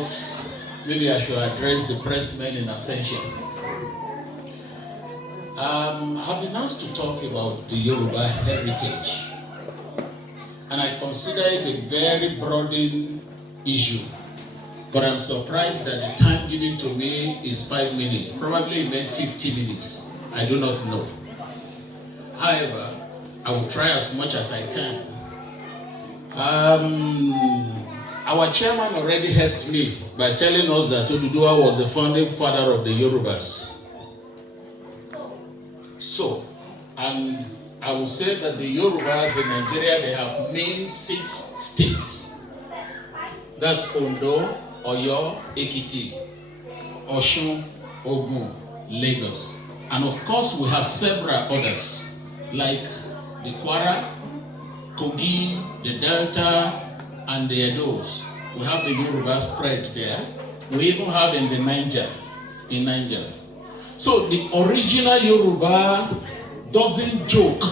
because maybe I should address the pressmen in absentia. I've been asked to talk about the Yoruba heritage, and I consider it a very broadened issue. But I'm surprised that the time given to me is 5 minutes. Probably it meant 50 minutes. I do not know. However, I will try as much as I can. Our chairman already helped me by telling us that Oduduwa was the founding father of the Yorubas. So, and I will say that the Yorubas in Nigeria, they have named 6 states. That's Ondo, Oyo, Ekiti, Osun, Ogun, Lagos. And of course, we have several others, like the Kwara, Kogi, the Delta, and the Edos. We have the Yoruba spread there. We even have in the Niger, in Niger. So the original Yoruba doesn't joke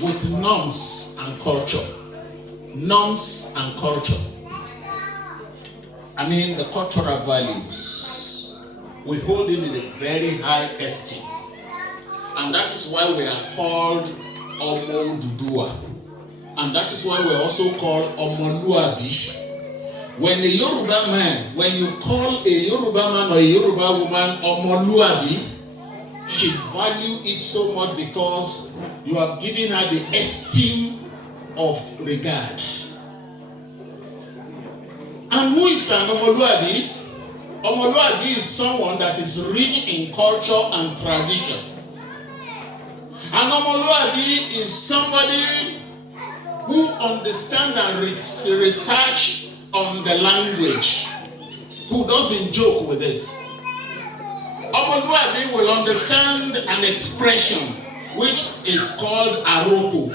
with norms and culture. Norms and culture. I mean the cultural values. We hold it in a very high esteem. And that is why we are called Omo Oduduwa. And that is why we're also called Omoluabi. When a Yoruba man, when you call a Yoruba man or a Yoruba woman Omoluabi, she value it so much because you have given her the esteem of regard. And who is an Omoluabi? Omoluabi is someone that is rich in culture and tradition. An Omoluabi is somebody who understands and research on the language, who doesn't joke with it. Omoluabi will understand an expression which is called aroko.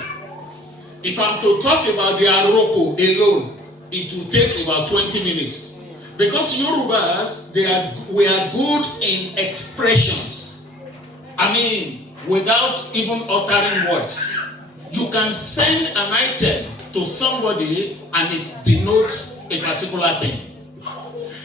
If I'm to talk about the aroko alone, it will take about 20 minutes. Because Yorubas, we are good in expressions. I mean, without even uttering words. You can send an item to somebody and it denotes a particular thing.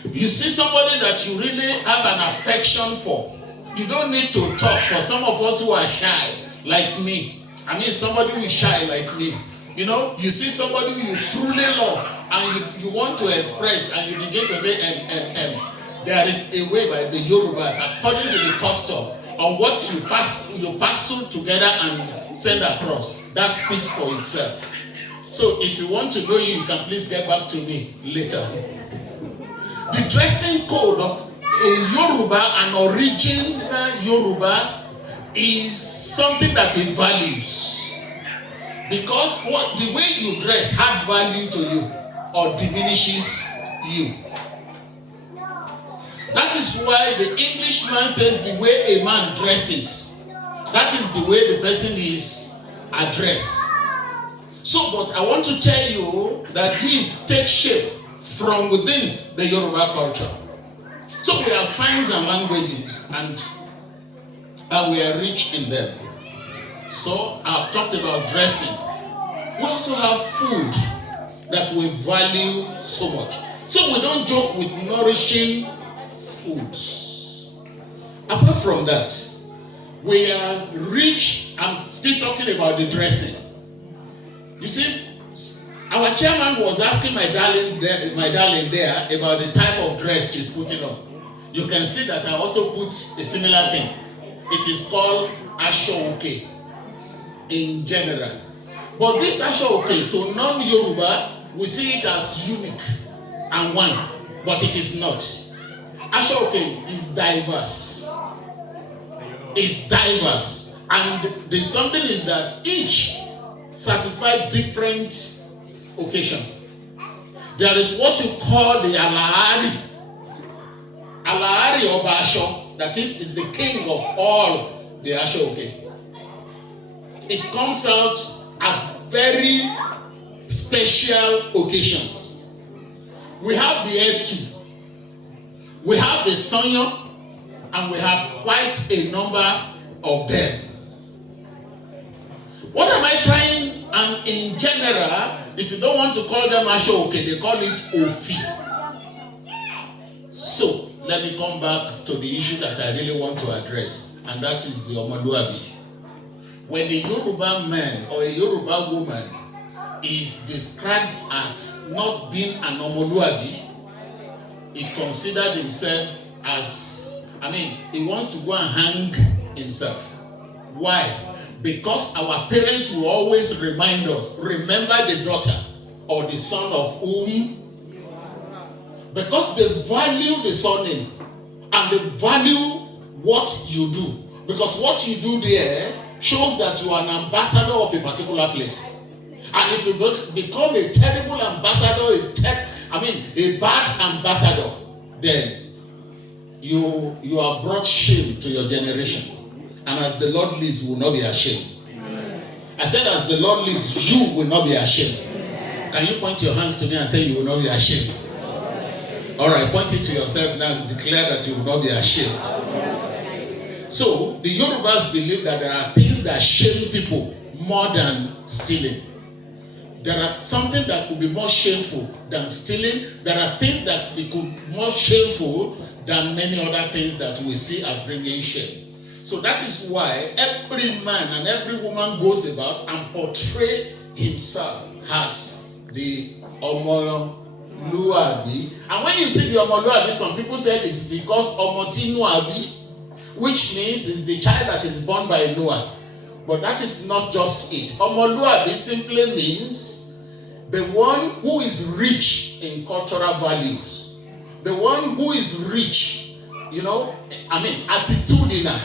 You see somebody that you really have an affection for. You don't need to talk. For some of us who are shy, like me. I mean, somebody who is shy like me. You know, you see somebody who you truly love and you want to express and you begin to say, There is a way by the Yorubas, according to the custom, on what you parcel together and send across. That speaks for itself. So if you want to know you can please get back to me later. The dressing code of a Yoruba, an original Yoruba, is something that it values. Because the way you dress had value to you or diminishes you. That is why the Englishman says the way a man dresses, that is the way the person is addressed. So, but I want to tell you that these take shape from within the Yoruba culture. So we have signs and languages, and we are rich in them. So I've talked about dressing. We also have food that we value so much. So we don't joke with nourishing foods. Apart from that, we are rich. I'm still talking about the dressing. You see, our chairman was asking my darling there about the type of dress she's putting on. You can see that I also put a similar thing. It is called asho-oke in general. But this asho-oke, to non-Yoruba, we see it as unique and one, but it is not. Asho-oke is diverse. It's diverse. And the something is that each satisfy different occasion. There is what you call the Alahari. Alahari or Basho, that is the king of all the Asho-oke. It comes out at very special occasions. We have the Etu, we have the Sonyo, and we have quite a number of them. What am I trying? And in general, if you don't want to call them Asho-oke, they call it Ofi. So, let me come back to the issue that I really want to address, and that is the Omoluabi. When a Yoruba man or a Yoruba woman is described as not being an Omoluabi, he considered himself as, he wants to go and hang himself. Why? Because our parents will always remind us, remember the daughter or the son of whom. Because they value the surname and they value what you do. Because what you do there shows that you are an ambassador of a particular place. And if you become a terrible ambassador, a bad ambassador, then you have brought shame to your generation. And as the Lord lives, you will not be ashamed. Amen. I said, as the Lord lives, you will not be ashamed. Amen. Can you point your hands to me and say you will not be ashamed? All right, point it to yourself now and declare that you will not be ashamed. So, the Yorubas believe that there are things that shame people more than stealing. There are something that could be more shameful than stealing. There are things that could be more shameful than many other things that we see as bringing shame. So that is why every man and every woman goes about and portray himself as the Omoluabi. And when you see the Omoluabi, some people said it's because Omotinuabi, which means it's the child that is born by Noah. But that is not just it. Omoluabi simply means the one who is rich in cultural values. The one who is rich, attitudinal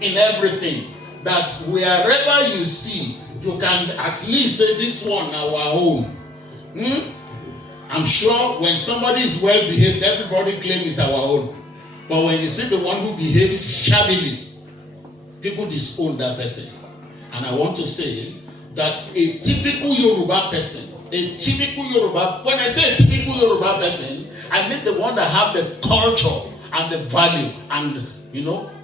in everything. That wherever you see, you can at least say this one our own. I'm sure when somebody is well behaved, everybody claims it's our own. But when you see the one who behaves shabbily, people disown that person. And I want to say that a typical Yoruba person, when I say a typical Yoruba person, I mean the one that have the culture and the value and,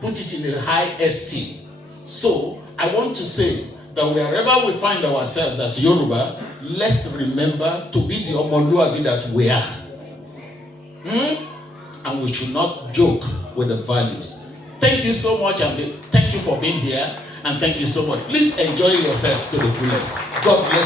put it in a high esteem. So I want to say that wherever we find ourselves as Yoruba, let's remember to be the Omoluabi that we are. And we should not joke with the values. Thank you so much, and thank you for being here, and thank you so much. Please enjoy yourself to the fullest. God bless you.